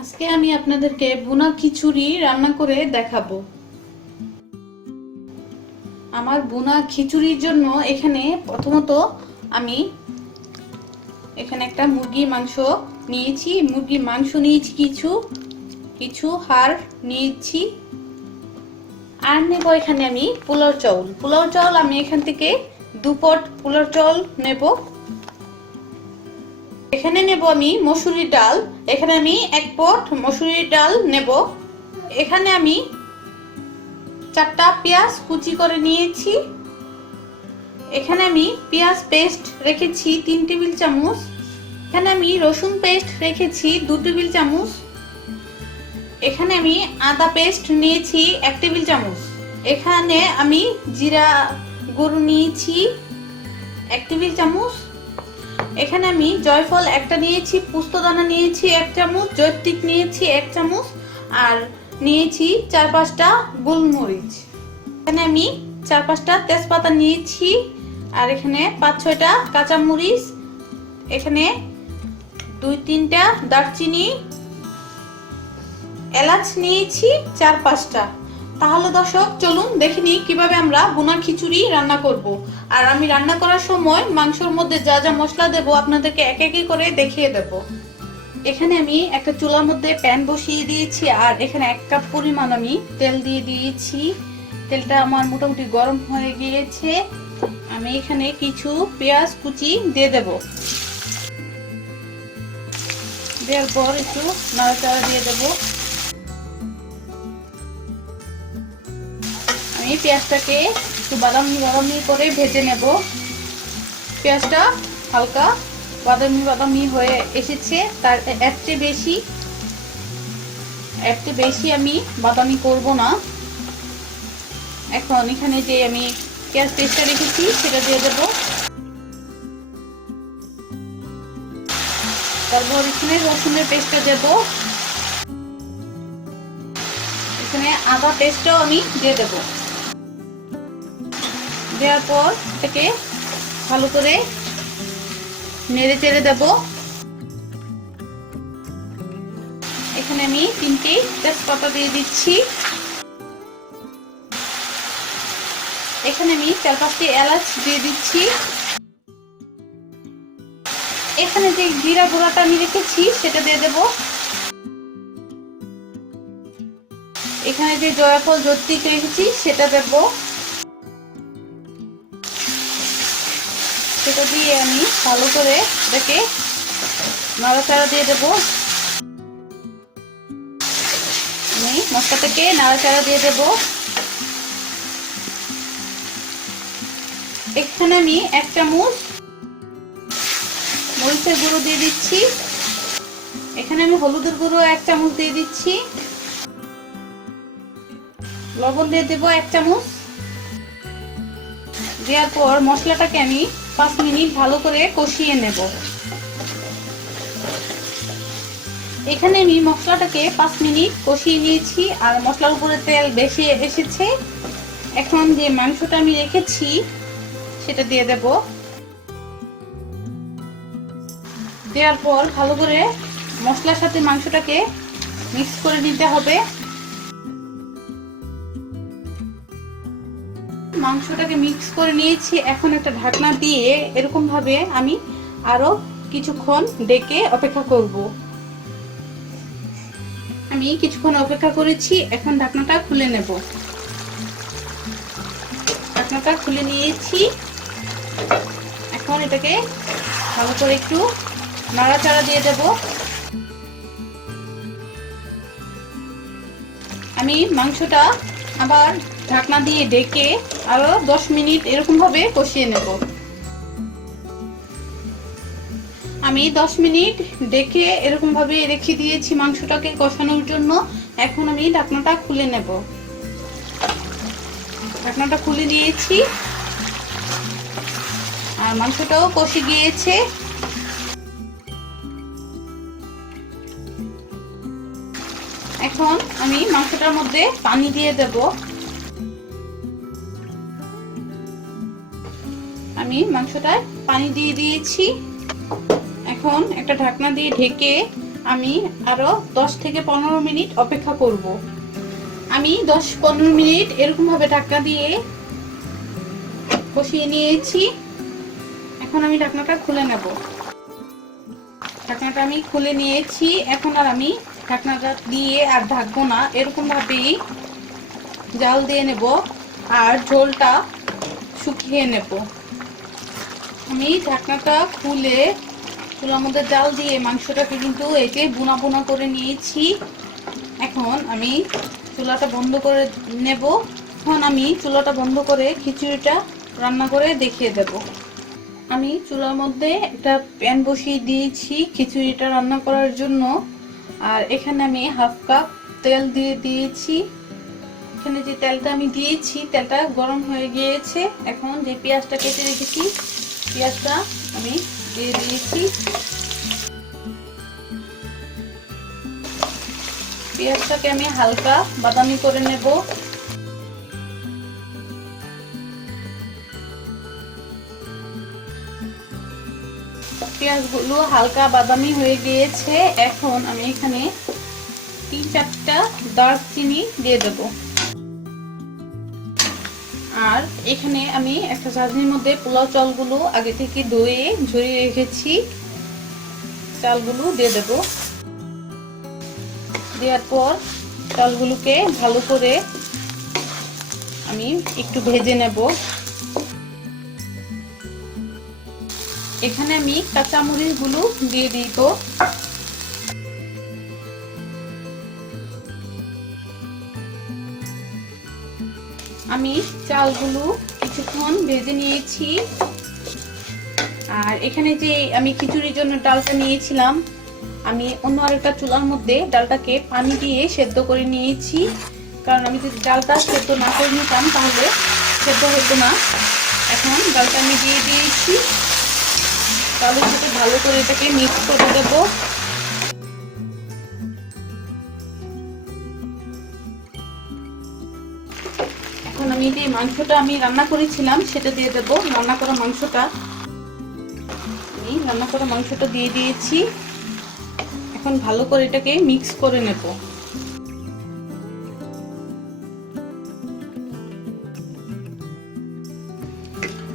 আজকে আমি আপনাদেরকে বুনা খিচুড়ি রান্না করে দেখাবো। আমার বুনা খিচুড়ির জন্য এখানে প্রথমত আমি এখানে একটা মুরগি মাংস নিয়েছি। মুরগি মাংস নিয়েছি কিছু কিছু হাড় নিয়েছি। আর নেব এখানে আমি পোলাও চাউল। পোলাও চাউল আমি এখান থেকে দু পট পোলাও চাউল নেব। এখানে নেব আমি মসুরির ডাল, এখানে আমি এক পট মসুরির ডাল নেব। এখানে আমি চারটা পেঁয়াজ কুচি করে নিয়েছি। এখানে আমি পেঁয়াজ পেস্ট রেখেছি তিন টেবিল চামচ। এখানে আমি রসুন পেস্ট রেখেছি দু টেবিল চামচ। এখানে আমি আদা পেস্ট নিয়েছি এক টেবিল চামচ। এখানে আমি জিরা গরু নিয়েছি, এক টেবিল চামচ। এখানে আমি জয়ফল একটা নিয়েছি, পুস্তদানা নিয়েছি এক চামচ জৈত্রিক নিয়েছি এক চামচ, আর নিয়েছি চার পাঁচটা গোলমরিচ। এখানে আমি চার পাঁচটা তেজপাতা নিয়েছি, আর এখানে পাঁচ ছয়টা কাঁচামরিচ। এখানে দুই তিনটা দারচিনি। এলাচ নিয়েছি চার পাঁচটা। তাহলে দর্শক, চলুন দেখে নিই কীভাবে আমরা বোনা খিচুড়ি রান্না করব। আর আমি রান্না করার সময় মাংসর মধ্যে যা যা মশলা দেব আপনাদেরকে এক একে করে দেখিয়ে দেব। এখানে আমি একটা চুলার মধ্যে প্যান বসিয়ে দিয়েছি, আর এখানে এক কাপ পরিমাণ আমি তেল দিয়ে দিয়েছি। তেলটা আমার মোটামুটি গরম হয়ে গিয়েছে। আমি এখানে কিছু পেঁয়াজ কুচি দিয়ে দেব। দেওয়ার পর একটু নাড়াচাড়া দিয়ে দেবো। আমি পেঁয়াজটাকে একটু বাদামি বাদামি করে ভেজে নেব। পেঁয়াজটা হালকা বাদামি বাদামি হয়ে এসেছে। তার এর চেয়ে বেশি, এর চেয়ে বেশি আমি বাদামি করব না। এখন এখানে যে আমি পেঁয়াজ পেস্টটা রেখেছি, সেটা দিয়ে দেব। তারপর এখানে রসুনের পেস্টটা দেব। এখানে আদা পেস্টটাও আমি দিয়ে দেবো। দেওয়ার পর এটাকে ভালো করে নেড়ে চেড়ে দেব। এখানে আমি তিনটি তেজপাতা দিয়ে দিচ্ছি। এখানে আমি চার পাঁচটি এলাচ দিয়ে দিচ্ছি। এখানে যে জিরা গুঁড়াটা আমি রেখেছি, সেটা দিয়ে দেব। এখানে যে জয়াফল জত্তিক রেখেছি, সেটা দেবো। সেটা দিয়ে আমি ভালো করে এটাকে নাড়াচাড়া দিয়ে দেবো। আমি মশলাটাকে নাড়াচাড়া দিয়ে দেব। এখানে আমি এক চামচ মরিচের গুঁড়ো দিয়ে দিচ্ছি। এখানে আমি হলুদের গুঁড়ো এক চামচ দিয়ে দিচ্ছি। লবণ দিয়ে দেবো এক চামচ। দেওয়ার পর মশলাটাকে আমি পাঁচ মিনিট ভালো করে কষিয়ে নেব। এখানে আমি মশলাটাকে পাঁচ মিনিট কষিয়ে নিয়েছি আর মশলার উপরে তেল বেশি এসেছে। এখন যে মাংসটা আমি রেখেছি, সেটা দিয়ে দেব। দেওয়ার পর ভালো করে মশলার সাথে মাংসটাকে মিক্স করে নিতে হবে। মাংসটাকে মিক্স করে নিয়েছি। এখন একটা ঢাকনা দিয়ে এরকম ভাবে আমি আরও কিছুক্ষণ ডেকে অপেক্ষা করব। আমি কিছুক্ষণ অপেক্ষা করেছি, এখন ঢাকনাটা খুলে নেব। ঢাকনাটা খুলে নিয়েছি। এখন এটাকে ভালো করে একটু নাড়াচাড়া দিয়ে দেব। আমি মাংসটা আবার ঢাকনা দিয়ে ডেকে আরও দশ মিনিট এরকম ভাবে কষিয়ে নেব। আমি দশ মিনিট ডেকে এরকম ভাবে রেখে দিয়েছি মাংসটাকে কষানোর জন্য। এখন আমি ঢাকনাটা খুলে নেব। ঢাকনাটা খুলে দিয়েছি। আর মাংসটাও কষে গিয়েছে। এখন আমি মাংসটার মধ্যে পানি দিয়ে দেব। আমি মাংসটায় পানি দিয়ে দিয়েছি। এখন একটা ঢাকনা দিয়ে ঢেকে আমি আরও দশ থেকে পনেরো মিনিট অপেক্ষা করব। আমি দশ পনেরো মিনিট এরকম ভাবে ঢাকনা দিয়ে বসিয়ে নিয়েছি। এখন আমি ঢাকনাটা খুলে নেব। ঢাকনাটা আমি খুলে নিয়েছি। এখন আর আমি ঢাকনাটা দিয়ে আর ঢাকবো না। এরকম ভাবেই জাল দিয়ে নেব আর ঝোলটা শুকিয়ে নেব। আমি ঢাকনাটা খুলে চুলার মধ্যে জাল দিয়ে মাংসটাকে কিন্তু এতে বোনা বোনা করে নিয়েছি। এখন আমি চুলাটা বন্ধ করে নেব। এখন আমি চুলাটা বন্ধ করে খিচুড়িটা রান্না করে দেখিয়ে দেব। আমি চুলার মধ্যে একটা প্যান বসিয়ে দিয়েছি খিচুড়িটা রান্না করার জন্য। আর এখানে আমি হাফ কাপ তেল দিয়ে দিয়েছি। এখানে যে তেলটা আমি দিয়েছি, তেলটা গরম হয়ে গিয়েছে। এখন যে পেঁয়াজটা কেটে রেখেছি পেঁয়াজটা আমি দিয়ে দিয়েছি। পেঁয়াজটাকে আমি হালকা বাদামি করে নেব। পেঁয়াজগুলো হালকা বাদামি হয়ে গিয়েছে। এখন আমি এখানে তিন চারটা দারচিনি দিয়ে দেব। আর এখানে আমি একটা চাটনির মধ্যে পোলাও চালগুলো আগে থেকে ধুয়ে ঝরিয়ে রেখেছি। চালগুলো দিয়ে দেব। দেওয়ার পর চালগুলোকে ভালো করে আমি একটু ভেজে নেব। এখানে আমি কাঁচামরিচগুলো দিয়ে দিব। আমি চালগুলো কিছুক্ষণ ভেজে নিয়েছি। আর এখানে যে আমি খিচুড়ির জন্য ডালটা নিয়েছিলাম, আমি অন্য আরেকটা চুলার মধ্যে ডালটাকে পানি দিয়ে সেদ্ধ করে নিয়েছি। কারণ আমি যদি ডালটা সেদ্ধ না করে নিতাম তাহলে সেদ্ধ হতো না। এখন ডালটা আমি দিয়ে দিয়েছি। ডালের সাথে ভালো করে এটাকে মিক্স করে দেবো। আমি যে মাংসটা আমি রান্না করেছিলাম, সেটা দিয়ে দেব। রান্না করা মাংসটা আমি রান্না করা মাংসটা দিয়ে দিয়েছি। এখন ভালো করে এটাকে মিক্স করে নেব।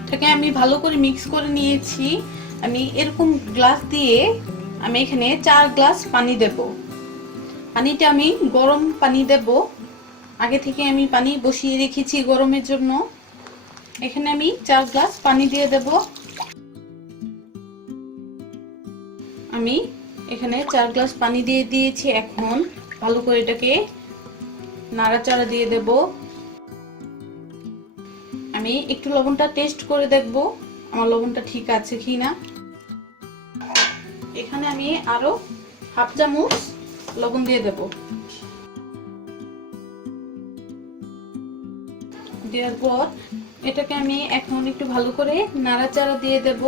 এটাকে আমি ভালো করে মিক্স করে নিয়েছি। আমি এরকম গ্লাস দিয়ে আমি এখানে চার গ্লাস পানি দেব। পানিটা আমি গরম পানি দেব। আগে থেকে আমি পানি বসিয়ে রেখেছি গরমের জন্য। এখানে আমি চার গ্লাস পানি দিয়ে দেব। আমি এখানে চার গ্লাস পানি দিয়ে দিয়েছি। এখন ভালো করে এটাকে নাড়াচাড়া দিয়ে দেব। আমি একটু লবণটা টেস্ট করে দেখব, আমার লবণটা ঠিক আছে কি না এখানে আমি আরও হাফ চামচ লবণ দিয়ে দেবো। দেওয়ার পর এটাকে আমি এখন একটু ভালো করে নাড়াচাড়া দিয়ে দেব।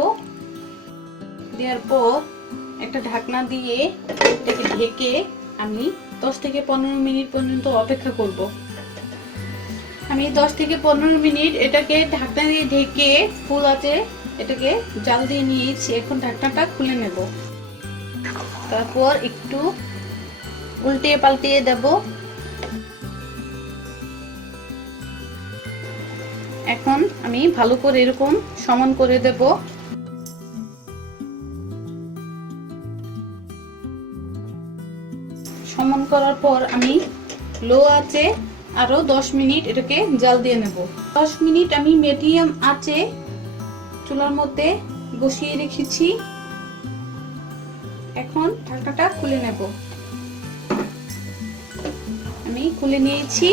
দেওয়ার পর একটা ঢাকনা দিয়ে এটাকে ঢেকে আমি দশ থেকে পনেরো মিনিট পর্যন্ত অপেক্ষা করব। আমি দশ থেকে পনেরো মিনিট এটাকে ঢাকনা দিয়ে ঢেকে ফুল আছে এটাকে জাল দিয়ে নিয়েছি। এখন ঢাকনাটা খুলে নেব। তারপর একটু উল্টে পাল্টিয়ে দেবো। এখন আমি ভালো করে এরকম সমান করে দেব। সমান করার পর আমি লো আছে আরও দশ মিনিট এটাকে জাল দিয়ে নেব। দশ মিনিট আমি মিডিয়াম আছে চুলার মধ্যে বসিয়ে রেখেছি। এখন ঢাকনাটা খুলে নেব। আমি খুলে নিয়েছি।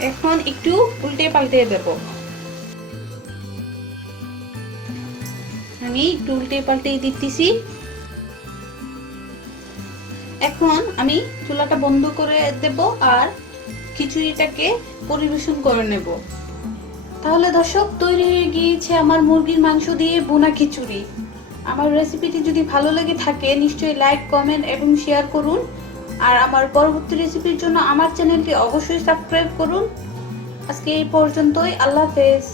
এখন একটু উল্টে পাল্টে দেব। আমি একটু উল্টে পাল্টে দিতেছি। এখন আমি চুলাটা বন্ধ করে দেব আর খিচুড়িটাকে পরিবেশন করে নেব। তাহলে দর্শক, তৈরি হয়ে গিয়েছে আমার মুরগির মাংস দিয়ে বোনা খিচুড়ি। আমার রেসিপিটি যদি ভালো লেগে থাকে, নিশ্চয়ই লাইক কমেন্ট এবং শেয়ার করুন। আর আমার পরবর্তী রেসিপির জন্য আমার চ্যানেলটি অবশ্যই সাবস্ক্রাইব করুন। আজকে এই পর্যন্তই, আল্লাহ হাফেজ।